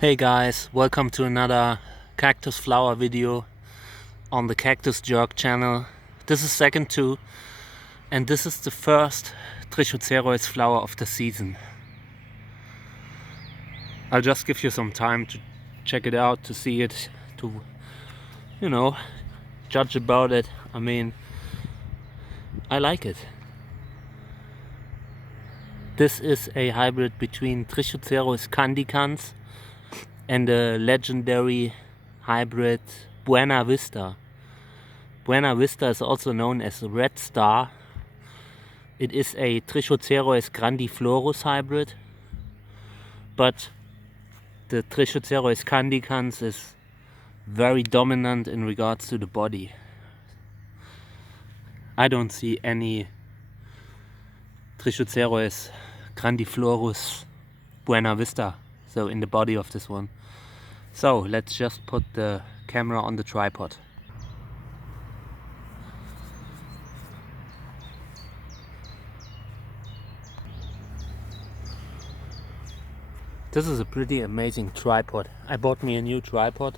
Hey guys, welcome to another cactus flower video on the Cactus Jerk channel. This is second two, and this is the first Trichocereus flower of the season. I'll just give you some time to check it out, to see it, to, judge about it. I mean, I like it. This is a hybrid between Trichocereus candicans and the legendary hybrid Buena Vista. Buena Vista is also known as Red Star. It is a Trichocereus grandiflorus hybrid, but the Trichocereus candicans is very dominant in regards to the body. I don't see any Trichocereus grandiflorus Buena Vista in the body of this one. So let's just put the camera on the tripod. This is a pretty amazing tripod. I bought me a new tripod,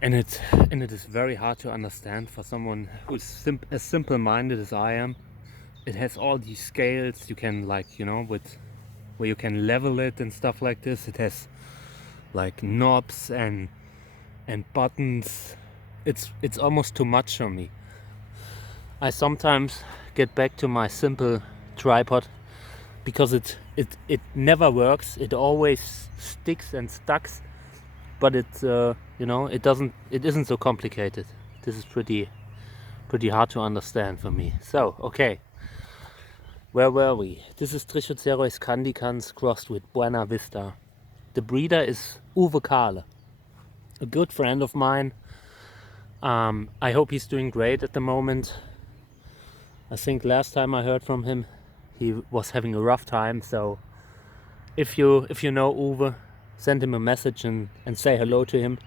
and it is very hard to understand for someone who's as simple-minded as I am. It has all these scales you can where you can level it and stuff like this. It has like knobs and buttons. It's almost too much for me. I sometimes get back to my simple tripod because it never works. It always sticks and stucks, but it isn't so complicated. This is pretty hard to understand for me. So okay, where were we? This is Trichocereus candicans crossed with Buena Vista. The breeder is Uwe Kahle, a good friend of mine. I hope he's doing great at the moment. I think last time I heard from him, he was having a rough time. So if you know Uwe, send him a message and say hello to him.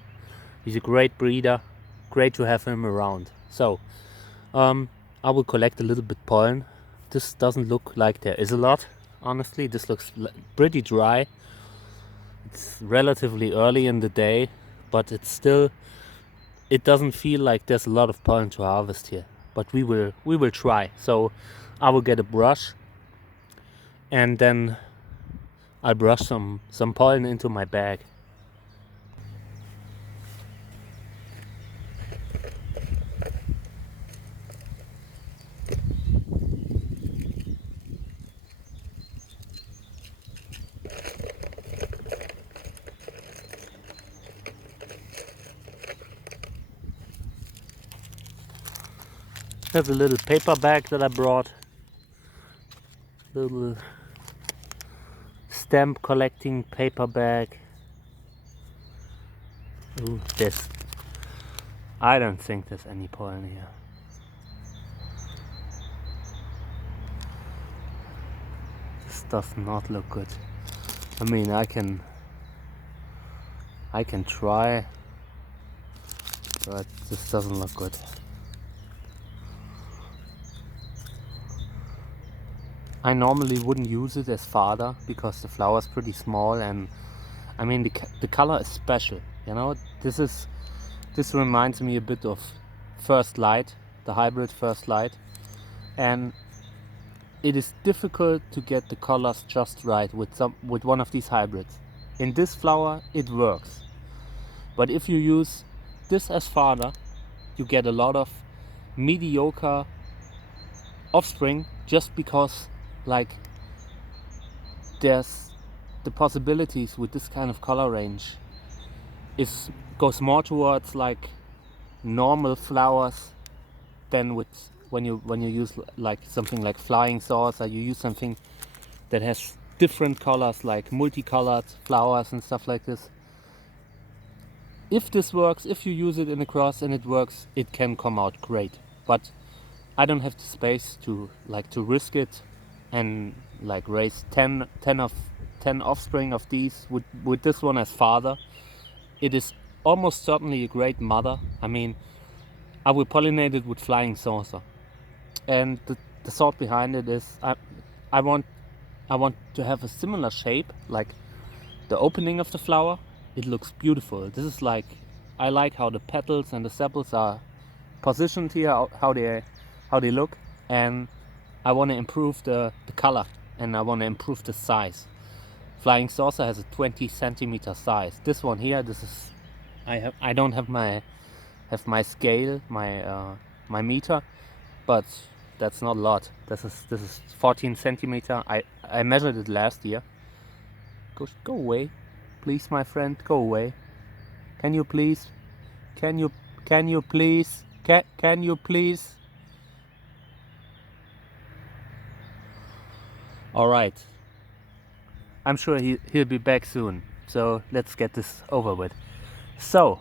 He's a great breeder. Great to have him around. So I will collect a little bit pollen. This doesn't look like there is a lot. Honestly, this looks pretty dry. It's relatively early in the day, but it doesn't feel like there's a lot of pollen to harvest here. But we will try. So I will get a brush, and then I'll brush some pollen into my bag. There's a little paper bag that I brought. Little stamp collecting paper bag. Ooh, I don't think there's any pollen here. This does not look good. I mean, I can try, but this doesn't look good. I normally wouldn't use it as fodder because the flower is pretty small, and I mean the color is special. This reminds me a bit of First Light, the hybrid First Light, and it is difficult to get the colors just right with one of these hybrids. In this flower it works, but if you use this as fodder, you get a lot of mediocre offspring, just because there's the possibilities with this kind of color range goes more towards normal flowers than when you use something like flying saucer. You use something that has different colors, like multicolored flowers and stuff like this. If this works, if you use it in a cross and it works, it can come out great. But I don't have the space to risk it and raise 10 offspring of these with this one as father. It is almost certainly a great mother. I mean, I will pollinate it with flying saucer, and the thought behind it is I want to have a similar shape, like the opening of the flower, it looks beautiful. This is like, I like how the petals and the sepals are positioned here, how they look, and I want to improve the color, and I want to improve the size. Flying saucer has a 20 centimeter size. This one here, this is, I don't have my scale, my meter, but that's not a lot. This is 14 centimeter. I measured it last year. Go away, please, my friend. Go away. Can you please? Can you please? Can you please? All right. I'm sure he'll be back soon. So let's get this over with. So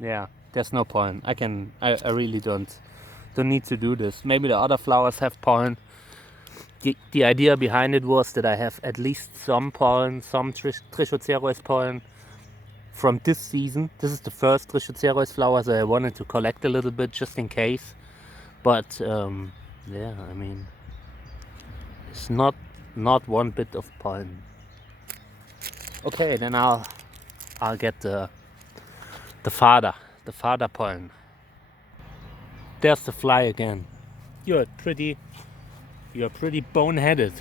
yeah, there's no pollen. I really don't need to do this. Maybe the other flowers have pollen. The idea behind it was that I have at least some pollen, some Trichocereus pollen from this season. This is the first Trichocereus flower, so I wanted to collect a little bit just in case. But yeah, I mean, it's not one bit of pollen. Okay, then I'll get the father pollen. There's the fly again. You're pretty boneheaded.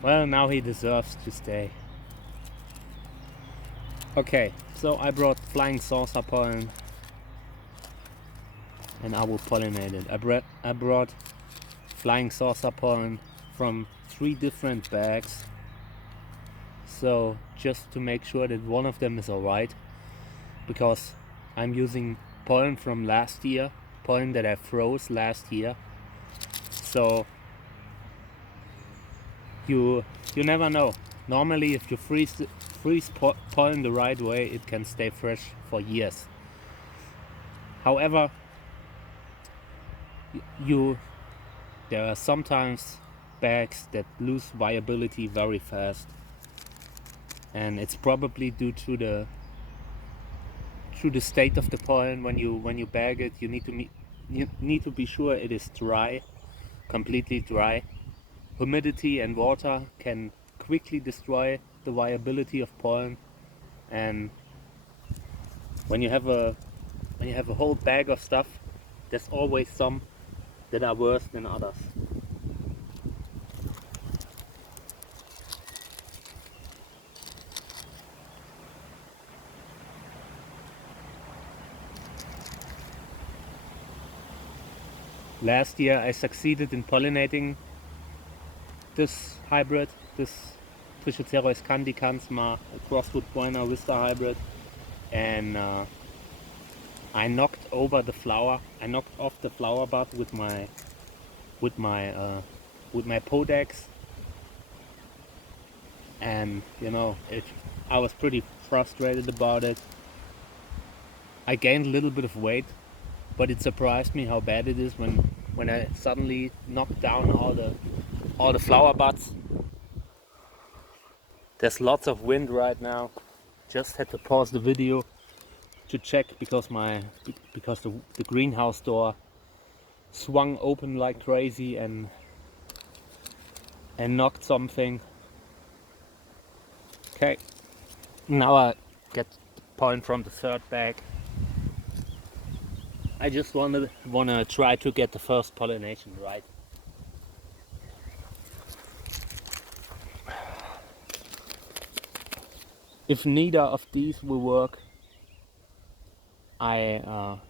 Well, now he deserves to stay. Okay, so I brought flying saucer pollen, and I will pollinate it. I brought flying saucer pollen from 3 different bags. So just to make sure that one of them is alright, because I'm using pollen from last year, pollen that I froze last year. So you never know. Normally, if you freeze pollen the right way, it can stay fresh for years. However, there are sometimes bags that lose viability very fast, and it's probably due to the state of the pollen. When you bag it, you need to be sure it is dry, completely dry. Humidity and water can quickly destroy the viability of pollen, and when you have a whole bag of stuff, there's always some that are worse than others. Last year I succeeded in pollinating this hybrid, this Trichocereus candicans crossed with Buena Vista hybrid, and I knocked over the flower. I knocked off the flower bud with my podax, and you know, I was pretty frustrated about it. I gained a little bit of weight, but it surprised me how bad it is when I suddenly knocked down all the flower buds. There's lots of wind right now. Just had to pause the video to check because the greenhouse door swung open like crazy and knocked something. Okay, now I get the pollen from the 3rd bag. I just wanna try to get the first pollination right. If neither of these will work, I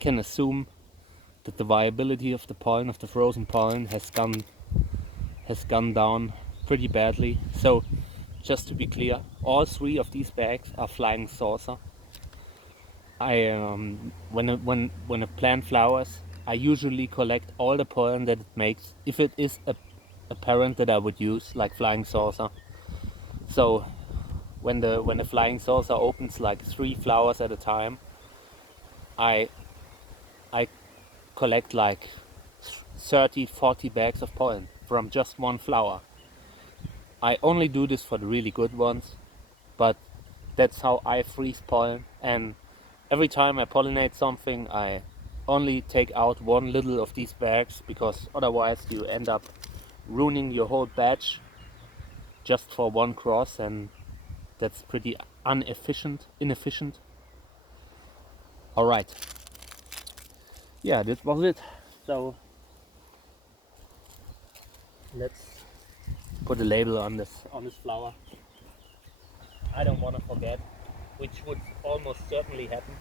can assume that the viability of the pollen, of the frozen pollen, has gone down pretty badly. So just to be clear, all 3 of these bags are flying saucer. When a plant flowers, I usually collect all the pollen that it makes, if it is a parent that I would use, like flying saucer. So when the flying saucer opens like 3 flowers at a time, I collect like 30-40 bags of pollen from just one flower. I only do this for the really good ones, but that's how I freeze pollen, and every time I pollinate something, I only take out 1 little of these bags, because otherwise you end up ruining your whole batch just for one cross, and that's pretty inefficient. Alright. Yeah, this was it. So let's put a label on this flower. I don't want to forget, which would almost certainly happen.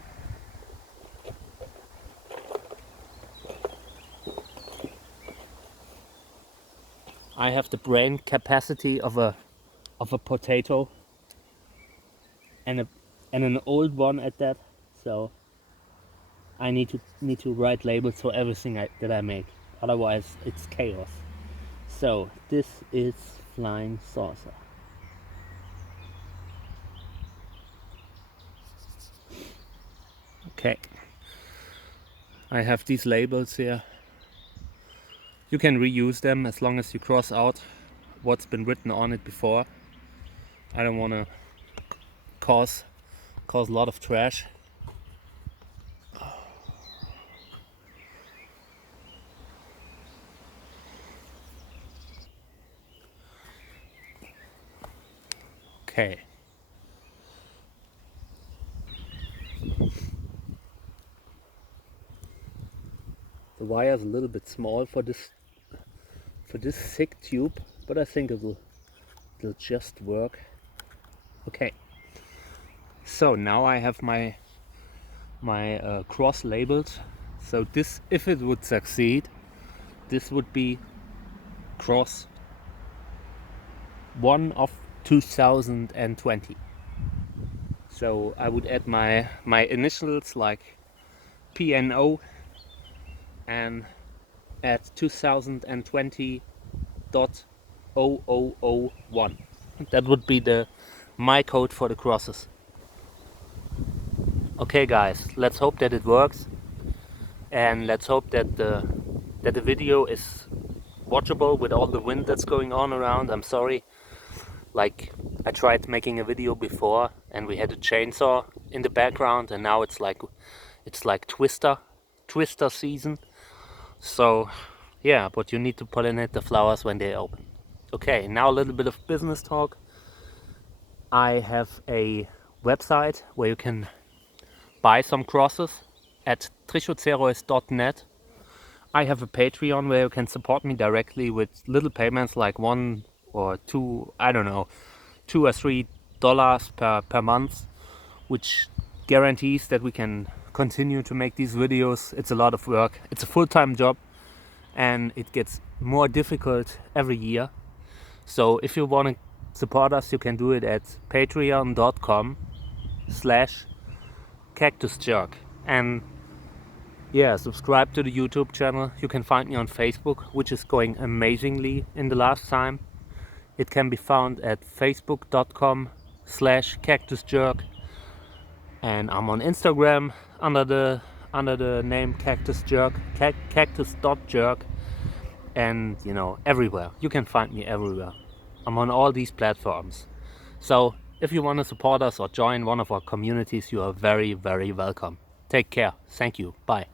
I have the brain capacity of a potato, and an old one at that. So I need to write labels for everything that I make. Otherwise, it's chaos. So this is flying saucer. Okay. I have these labels here. You can reuse them as long as you cross out what's been written on it before. I don't want to cause a lot of trash. Okay. The wire is a little bit small for this thick tube, but I think it'll just work. Okay. So now I have my cross labeled. So this, if it would succeed, this would be cross 1 of 2020. So I would add my initials like PNO and add 2020.0001. That would be my code for the crosses. Okay guys, let's hope that it works, and let's hope that the video is watchable with all the wind that's going on around. I'm sorry, like I tried making a video before and we had a chainsaw in the background, and now it's like twister season. So yeah, but you need to pollinate the flowers when they open. Okay, now a little bit of business talk. I have a website where you can buy some crosses at trichocereus.net. I have a Patreon where you can support me directly with little payments like $1 or $2, I don't know, $2 or $3 per month, which guarantees that we can continue to make these videos. It's a lot of work. It's a full-time job, and it gets more difficult every year. So if you want to support us, you can do it at patreon.com/cactusjerk. And yeah, subscribe to the YouTube channel. You can find me on Facebook, which is going amazingly in the last time. It can be found at facebook.com/cactusjerk. And I'm on Instagram under the name cactusjerk, cactus.jerk. And everywhere. You can find me everywhere. I'm on all these platforms. So if you want to support us or join one of our communities, you are very, very welcome. Take care. Thank you. Bye.